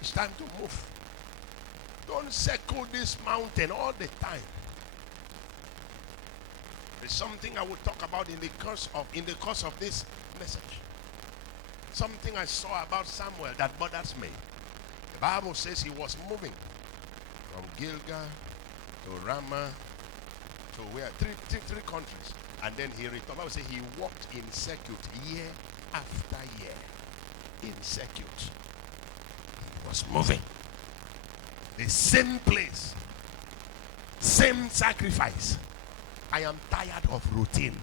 It's time to move. Don't circle this mountain all the time. There's something I will talk about in the course of this message. Something I saw about Samuel that bothers me. The Bible says he was moving from Gilgal to Ramah to where? Three countries. And then he returned. The Bible says he walked in circuit year after year. In circuit. He was moving. The same place. Same sacrifice. I am tired of routine.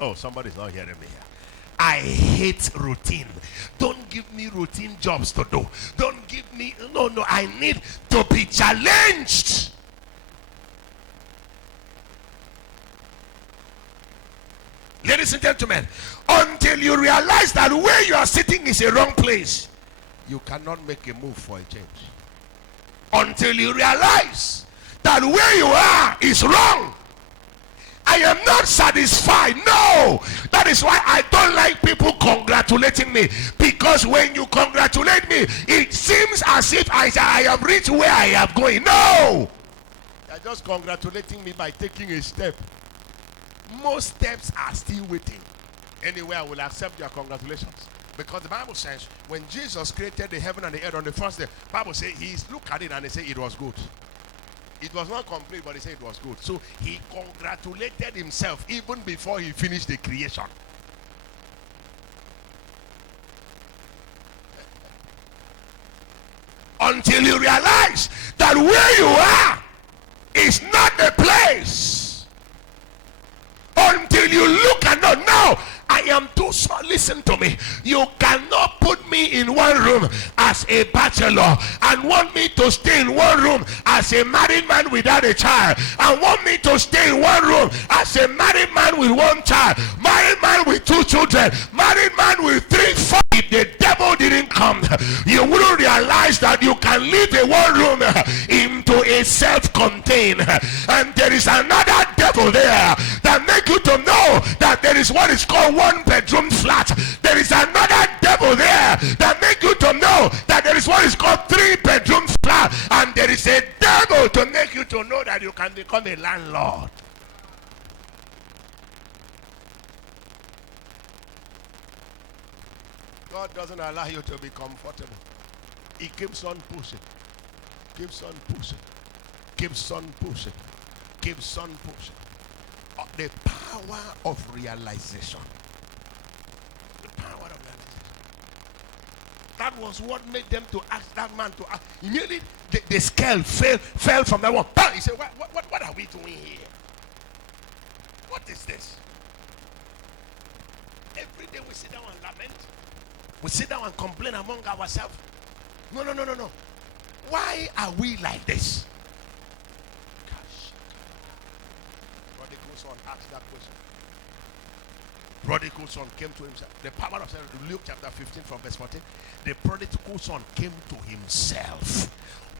Oh, somebody's not hearing me here. I hate routine. Don't give me routine jobs to do. Don't give me, no, I need to be challenged. Ladies and gentlemen, until you realize that where you are sitting is a wrong place, you cannot make a move for a change. Until you realize that where you are is wrong. I am not satisfied. No. That is why I don't like people congratulating me. Because when you congratulate me, it seems as if I have reached where I am going. No. You're just congratulating me by taking a step. Most steps are still waiting. Anyway, I will accept your congratulations. Because the Bible says, when Jesus created the heaven and the earth on the first day, the Bible says he looked at it and he said it was good. It was not complete, but he said it was good. So he congratulated himself even before he finished the creation. Until you realize that where you are is not the place. Until you look and know, no, I am too small. Listen to me. You cannot put me in one room as a bachelor and want me to stay in one room as a married man without a child, and want me to stay in one room as a married man with one child, married man with 2 children, married man with 3, 4. If the devil didn't come, you wouldn't realize that you can leave a one room into a self-contained, and there is another devil there that make you to know that there is what is called 1-bedroom flat. There is another devil there that make you to know that there is what is called 3-bedroom flat, and there is a devil to make you to know that you can become a landlord. God doesn't allow you to be comfortable. He keeps on pushing. Keeps on pushing. Keeps on pushing. Keeps on pushing. The power of realization. The power of realization. That was what made them to ask that man to ask. Immediately the scale fell from that one. He said, what are we doing here? What is this? Every day we sit down and lament. We sit down and complain among ourselves. No. Why are we like this? Prodigal son asked that question. Prodigal son came to himself. The power of Luke chapter 15 from verse 14. The prodigal son came to himself.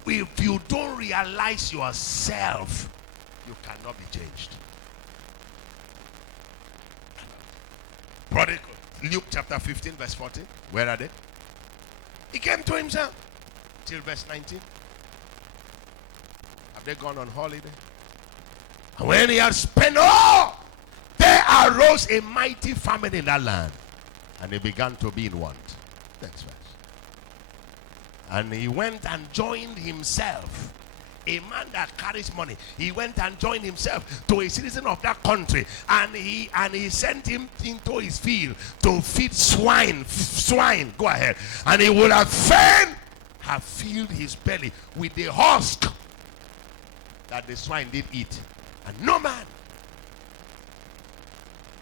If you don't realize yourself, you cannot be changed. Prodigal. Luke chapter 15 verse 14. Where are they? He came to himself. Till verse 19. Have they gone on holiday? And when he had spent all, there arose a mighty famine in that land, and he began to be in want. Next verse. And he went and joined himself. A man that carries money, he went and joined himself to a citizen of that country, and he sent him into his field to feed swine. Go ahead. And he would have fain have filled his belly with the husk that the swine did eat, and no man.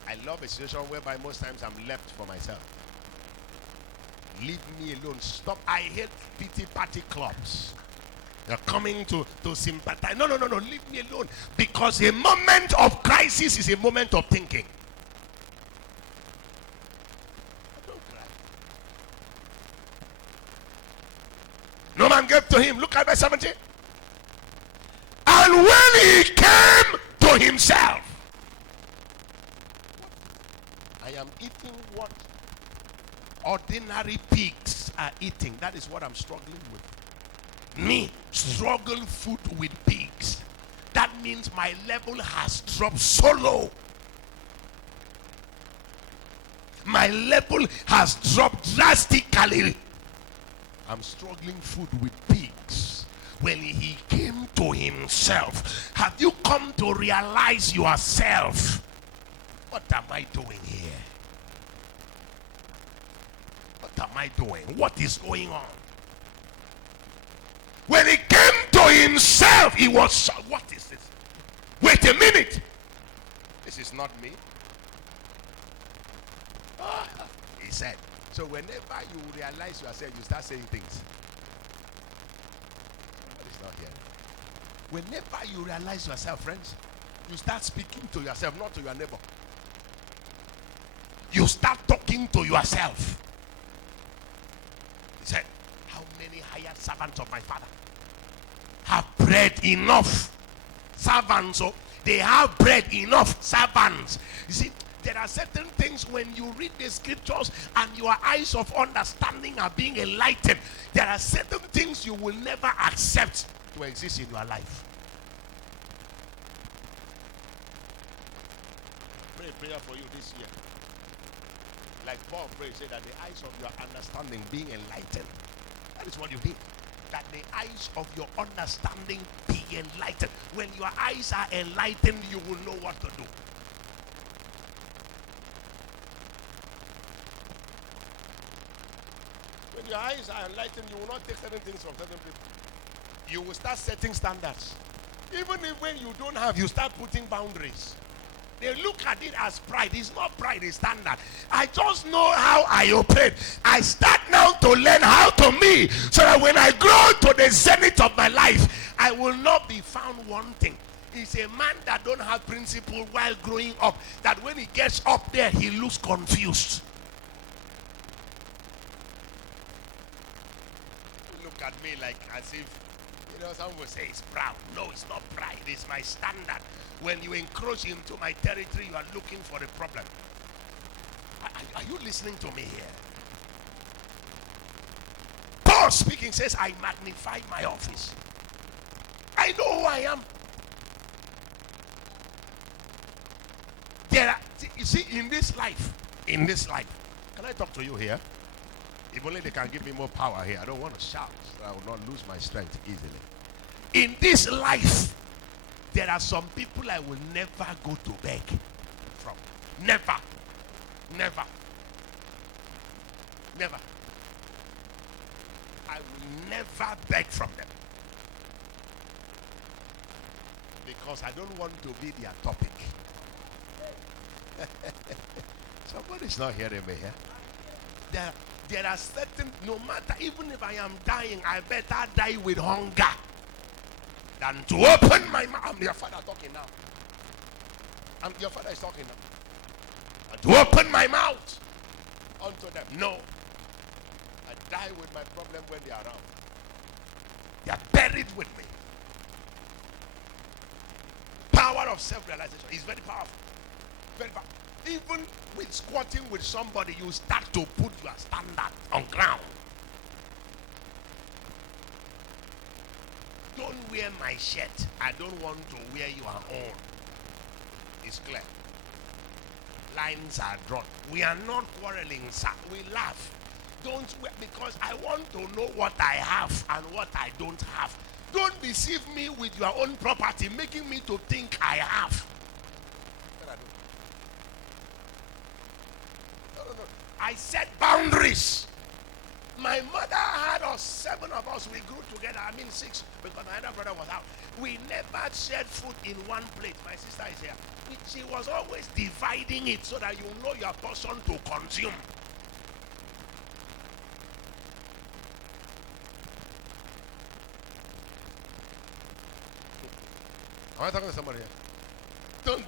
I love a situation whereby most times I'm left for myself. Leave me alone. Stop. I hate pity party clubs. They're coming to sympathize. No. Leave me alone. Because a moment of crisis is a moment of thinking. Don't cry. No man gave to him. Look at verse 17. And when he came to himself, I am eating what ordinary pigs are eating. That is what I'm struggling with. Me, struggle food with pigs. That means my level has dropped so low. My level has dropped drastically. I'm struggling food with pigs. When he came to himself, have you come to realize yourself? What am I doing here? What am I doing? What is going on? When he came to himself, he was, what is this? Wait a minute. This is not me. He said. So whenever you realize yourself, you start saying things. But it's not here. Whenever you realize yourself, friends, you start speaking to yourself, not to your neighbor. You start talking to yourself. He said, how many hired servants of my father have bread enough? Servants, oh, they have bread enough. Servants. You see, there are certain things when you read the scriptures and your eyes of understanding are being enlightened. There are certain things you will never accept to exist in your life. Pray prayer for you this year. Like Paul prayed, say that the eyes of your understanding being enlightened. That is what you did. That the eyes of your understanding be enlightened. When your eyes are enlightened, you will know what to do. When your eyes are enlightened, you will not take certain things from certain people. You will start setting standards. Even if when you don't have, you start putting boundaries. They look at it as pride. It's not pride, it's standard. I just know how I operate. I start now to learn how to me, so that when I grow to the zenith of my life, I will not be found wanting. It's a man that don't have principle while growing up, that when he gets up there, he looks confused. You look at me like as if, someone will say it's proud. No, it's not pride. It's my standard. When you encroach into my territory, you are looking for a problem. Are you listening to me here? Paul speaking says, I magnify my office. I know who I am. You see, in this life, can I talk to you here? If only they can give me more power here. I don't want to shout, so I will not lose my strength easily. In this life, there are some people I will never go to beg from. Never. Never. Never. I will never beg from them. Because I don't want to be their topic. Somebody's not hearing me here. There are certain, no matter, even if I am dying, I better die with hunger than to open my mouth. I'm your father talking now. Your father is talking now. And to open my mouth unto them. No. I die with my problem when they are around. They are buried with me. Power of self-realization is very powerful. Very powerful. Even with squatting with somebody, you start to put your standard on ground. Don't wear my shirt. I don't want to wear your own. It's clear. Lines are drawn. We are not quarreling, sir. We laugh. Don't wear, because I want to know what I have and what I don't have. Don't deceive me with your own property, making me to think I have. I set boundaries. My mother had us, 7 of us, we grew together. 6, because my other brother was out. We never shared food in one plate. My sister is here. She was always dividing it so that you know your portion to consume. Am I talking to somebody here?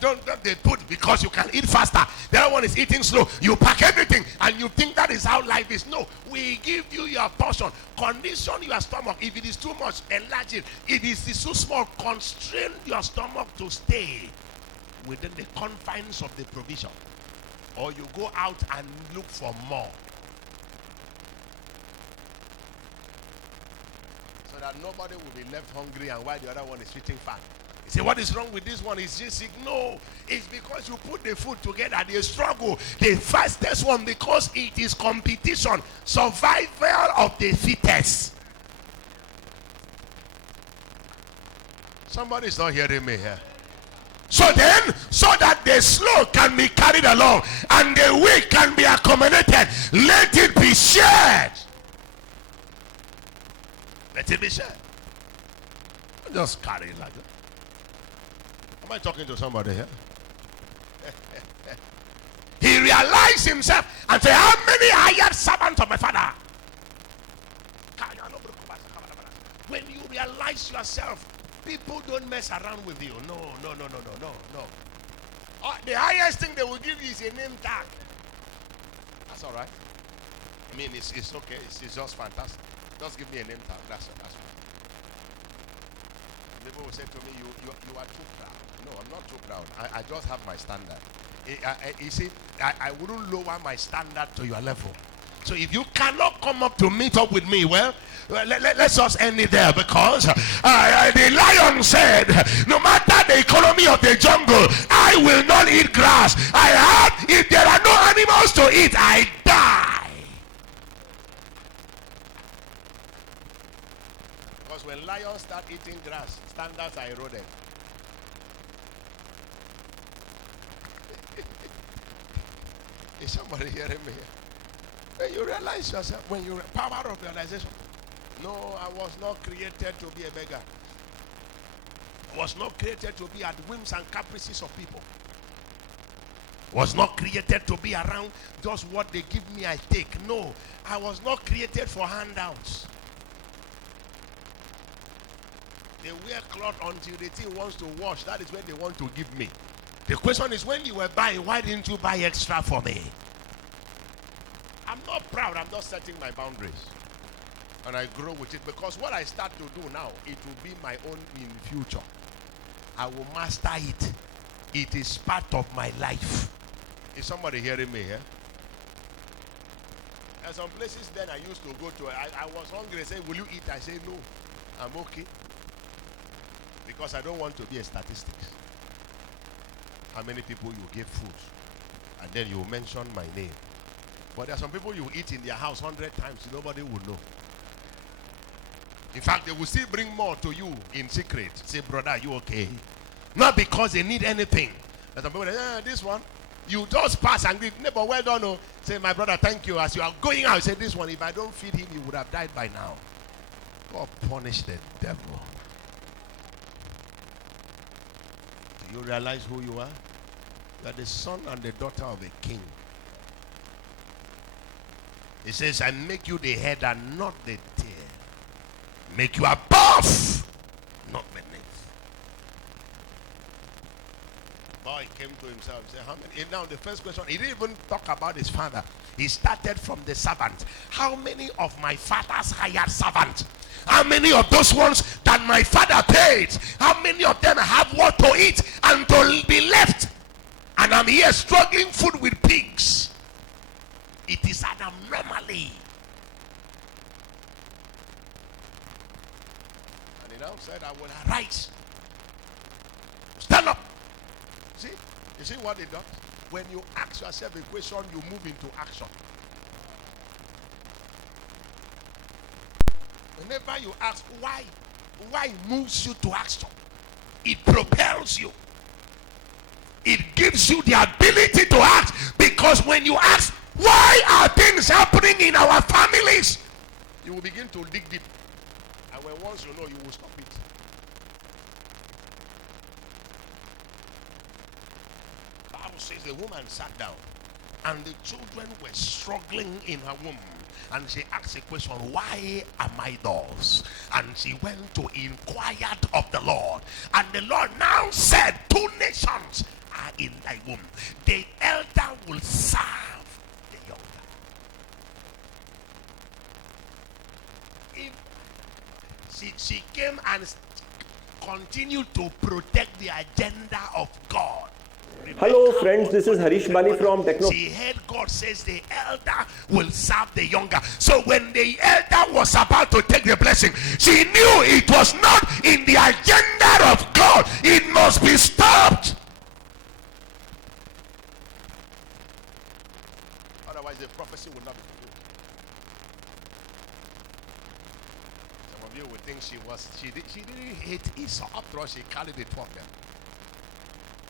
Don't they put because you can eat faster. The other one is eating slow. You pack everything and you think that is how life is. No, we give you your portion. Condition your stomach. If it is too much, enlarge it. If it is too small, constrain your stomach to stay within the confines of the provision. Or you go out and look for more. so that nobody will be left hungry and while the other one is eating fat. You say, what is wrong with this one? Is just sick? No, it's because you put the food together. They struggle. They fastest one because it is competition. Survival of the fittest. Somebody's not hearing me here. So then, so that the slow can be carried along and the weak can be accommodated, let it be shared. Let it be shared. Just carry it like that. Am I talking to somebody here? He realized himself and said, how many hired servants of my father? When you realize yourself, people don't mess around with you. No. The highest thing they will give you is a name tag. That's all right. I mean, it's okay. It's just fantastic. Just give me a name tag. That's fine. People will say to me, you are too proud. No, I'm not too proud. I just have my standard. You see, I wouldn't lower my standard to your level. So if you cannot come up to meet up with me, well, let's just end it there, because the lion said, no matter the economy of the jungle, I will not eat grass. I heard, if there are no animals to eat, I die. Because when lions start eating grass, standards are eroded. Is somebody hearing me here? When you realize yourself, when you power of realization, no, I was not created to be a beggar. I was not created to be at whims and caprices of people. I was not created to be around just what they give me, I take. No, I was not created for handouts. They wear cloth until the thing wants to wash. That is when they want to give me. The question is, when you were buying, why didn't you buy extra for me? I'm not proud. I'm just setting my boundaries. And I grow with it, because what I start to do now, it will be my own in future. I will master it. It is part of my life. Is somebody hearing me here? There are some places then I used to go to. I was hungry. They say, will you eat? I say, no. I'm okay. Because I don't want to be a statistics. How many people you give food, and then you mention my name. But there are some people you eat in their house 100 times, nobody will know. In fact, they will still bring more to you in secret. Say, brother, are you okay? Not because they need anything. There's some people that, this one, you just pass and give, neighbor, well done. Oh. Say, my brother, thank you. As you are going out, say, this one, if I don't feed him, he would have died by now. God punish the devil. Do you realize who you are? You are the son and the daughter of a king. He says, I make you the head and not the tail. Make you above, not beneath. Boy came to himself and said, how many? And now the first question, he didn't even talk about his father. He started from the servant. How many of my father's hired servants? How many of those ones that my father paid? How many of them have what to eat and to be left? And I'm here struggling food with pigs. It is an anomaly. And he now said, I will arise. Stand up. You see what it does? When you ask yourself a question, you move into action. Whenever you ask why moves you to action? It propels you. It gives you the ability to act. Because when you ask, why are things happening in our families? You will begin to dig deep. And when once you know, you will stop it. The Bible says the woman sat down and the children were struggling in her womb. And she asked a question, why am I thus? And she went to inquire of the Lord. And the Lord now said, 2 nations are in thy womb. The elder will serve the younger. If she came and continued to protect the agenda of God. Hello friends, this is Harish Bali from Techno. She heard God says the elder will serve the younger. So when the elder was about to take the blessing, blessing. She knew it was not in the agenda of God. It must be stopped. Otherwise, the prophecy will not be fulfilled. Some of you would think she didn't hate Esau. After all, she carried the 12 them.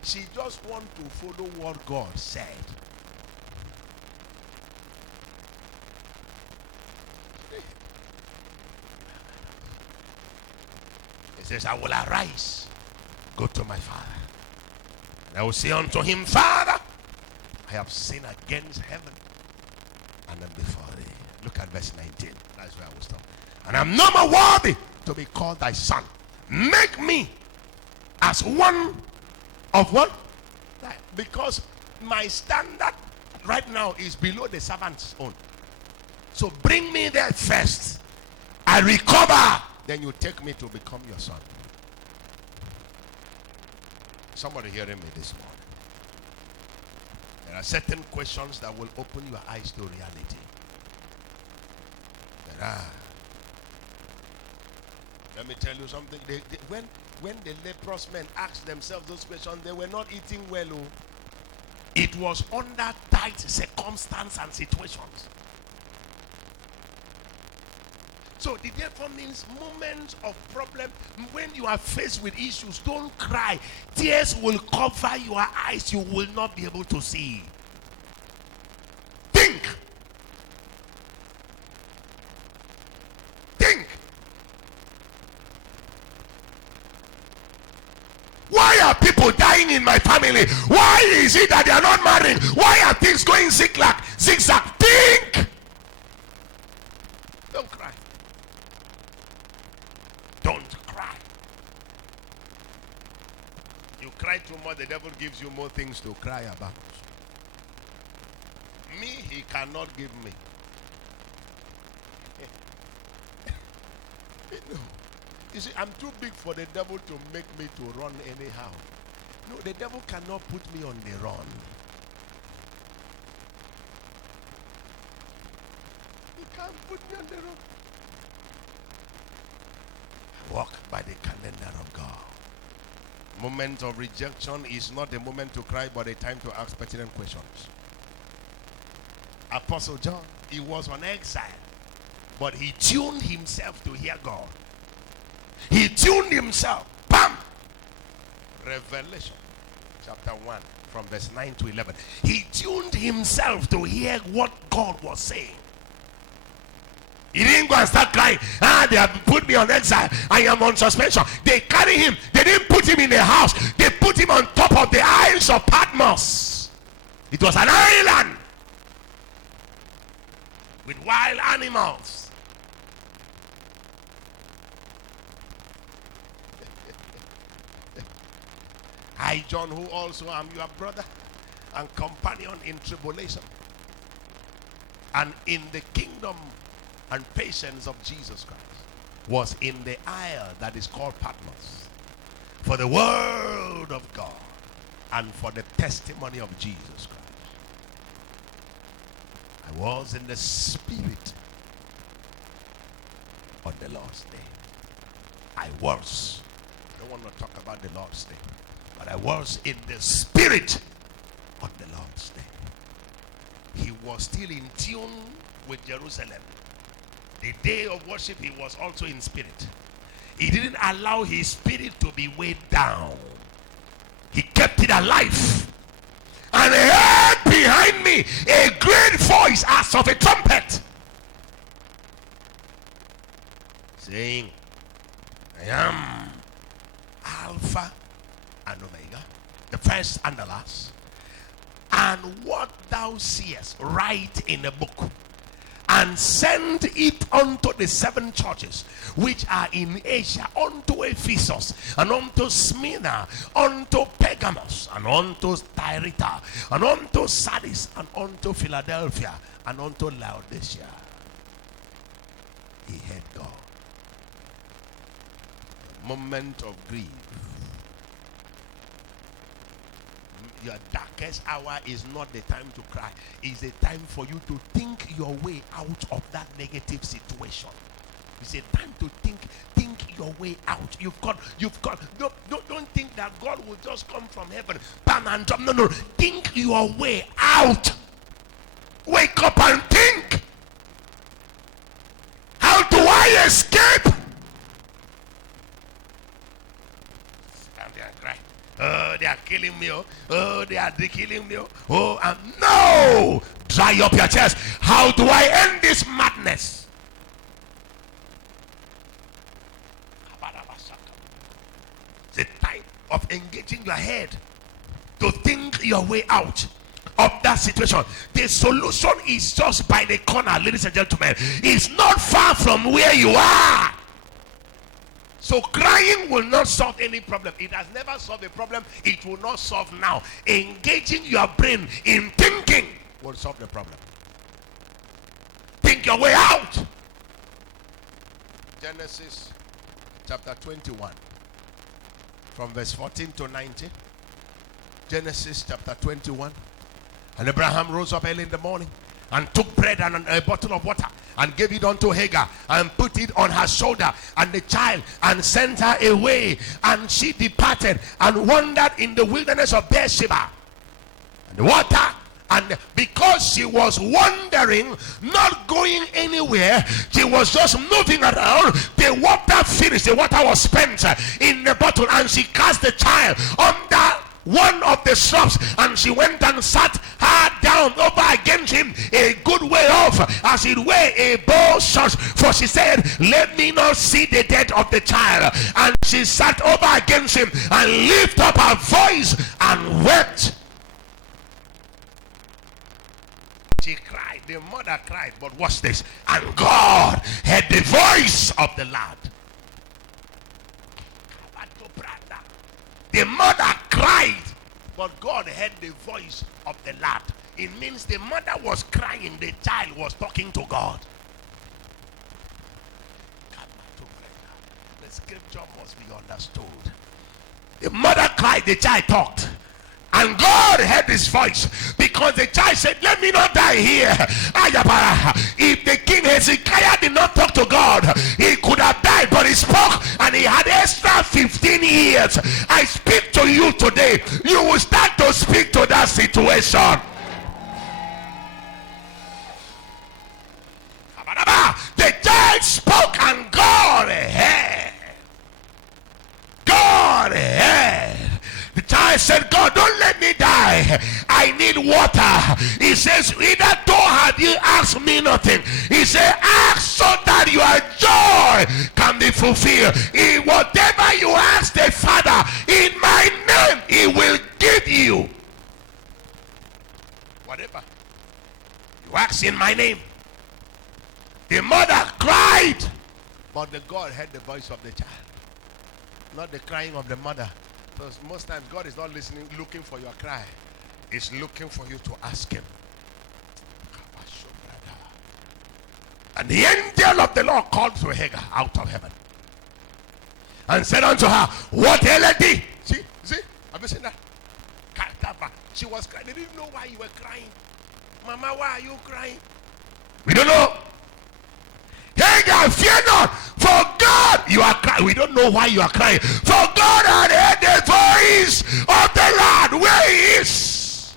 She just want to follow what God said. He says, I will arise, go to my father. And I will say unto him, Father, I have sinned against heaven and then before thee. Look at verse 19. That's where I will stop. And I'm no more worthy to be called thy son. Make me as one of what? Because my standard right now is below the servant's own. So bring me there first. I recover. Then you take me to become your son. Somebody hearing me this morning? There are certain questions that will open your eyes to reality. There are. Let me tell you something. When the leprous men asked themselves those questions, they were not eating well. Oh. It was under tight circumstances and situations. So the therefore means moments of problem, when you are faced with issues, don't cry. Tears will cover your eyes. You will not be able to see. Think. Think. Why are people dying in my family? Why is it that they are not marrying? Why are things going zigzag? Think. Don't cry. Don't cry. You cry too much, the devil gives you more things to cry about. Me, he cannot give me. No. You see, I'm too big for the devil to make me to run anyhow. No, the devil cannot put me on the run. He can't put me on the run. Walk by the calendar of God. Moment of rejection is not the moment to cry, but a time to ask pertinent questions. Apostle John, he was on exile, but he tuned himself to hear God. He tuned himself. Bam! Revelation chapter 1 from verse 9 to 11. He tuned himself to hear what God was saying. He didn't go and start crying. They have put me on exile. I am on suspension. They carry him. They didn't put him in the house. They put him on top of the Isles of Patmos. It was an island with wild animals. I, John, who also am your brother and companion in tribulation and in the kingdom and patience of Jesus Christ, was in the isle that is called Patmos for the word of God and for the testimony of Jesus Christ. I was in the spirit on the Lord's day. I don't want to talk about the Lord's day, but I was in the spirit on the Lord's day. He was still in tune with Jerusalem. The day of worship, he was also in spirit. He didn't allow his spirit to be weighed down. He kept it alive. And I heard behind me a great voice as of a trumpet, saying, I am Alpha and Omega, the first and the last. And what thou seest, write in a book, and send it unto the 7 churches which are in Asia, unto Ephesus, and unto Smyrna, unto Pergamos, and unto Thyatira, and unto Sardis, and unto Philadelphia, and unto Laodicea. He heard God. The moment of grief. Your darkest hour is not the time to cry. It's the time for you to think your way out of that negative situation. It's a time to think your way out. You've got. Don't think that God will just come from heaven, bam and drop. No. Think your way out. Wake up and think. How do I escape? Stand there and cry. Oh, they are killing me. Oh, they are killing me. Oh, and no! Dry up your chest. How do I end this madness? The time of engaging your head to think your way out of that situation. The solution is just by the corner, ladies and gentlemen. It's not far from where you are. So crying will not solve any problem. It has never solved a problem. It will not solve now. Engaging your brain in thinking will solve the problem. Think your way out. Genesis chapter 21 from verse 14 to 19. Genesis chapter 21. And Abraham rose up early in the morning and took bread and a bottle of water and gave it unto Hagar and put it on her shoulder and the child and sent her away. And she departed and wandered in the wilderness of Beersheba. And the water, and because she was wandering, not going anywhere, she was just moving around, the water finished, the water was spent in the bottle, and she cast the child under one of the shrubs, and she went and sat her down over against him a good way off, as it were a bow shot, for she said, let me not see the death of the child. And she sat over against him and lifted up her voice and wept. She cried, the mother cried, but watch this, and God heard the voice of the lad. The mother cried, but God heard the voice of the lad. It means the mother was crying, the child was talking to God. The scripture must be understood. The mother cried, the child talked. And God heard his voice, because the child said, let me not die here. If the king Hezekiah did not talk to God, he could have died, but he spoke and he had extra 15 years. I speak to you today. You will start to speak to that situation. The child spoke and God heard. God heard. The child said, God, don't let me die. I need water. He says, either had you asked me nothing. He said, ask so that your joy can be fulfilled. In whatever you ask the Father in my name, he will give you. Whatever you ask in my name. The mother cried, but the God heard the voice of the child, not the crying of the mother. Because most times God is not listening, looking for your cry. He's looking for you to ask him. And the angel of the Lord called to Hagar out of heaven and said unto her, what aileth thee? See, have you seen that? She was crying. They didn't know why you were crying. Mama, why are you crying? We don't know. Hagar, fear not, for God, you are crying. We don't know why you are crying. For God had heard the voice of the Lord where he is.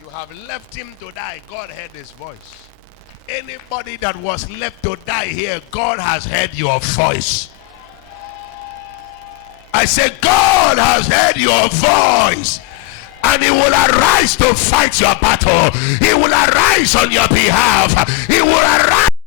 You have left him to die. God heard his voice. Anybody that was left to die here, God has heard your voice. I say, God has heard your voice. And he will arise to fight your battle. He will arise on your behalf. He will arise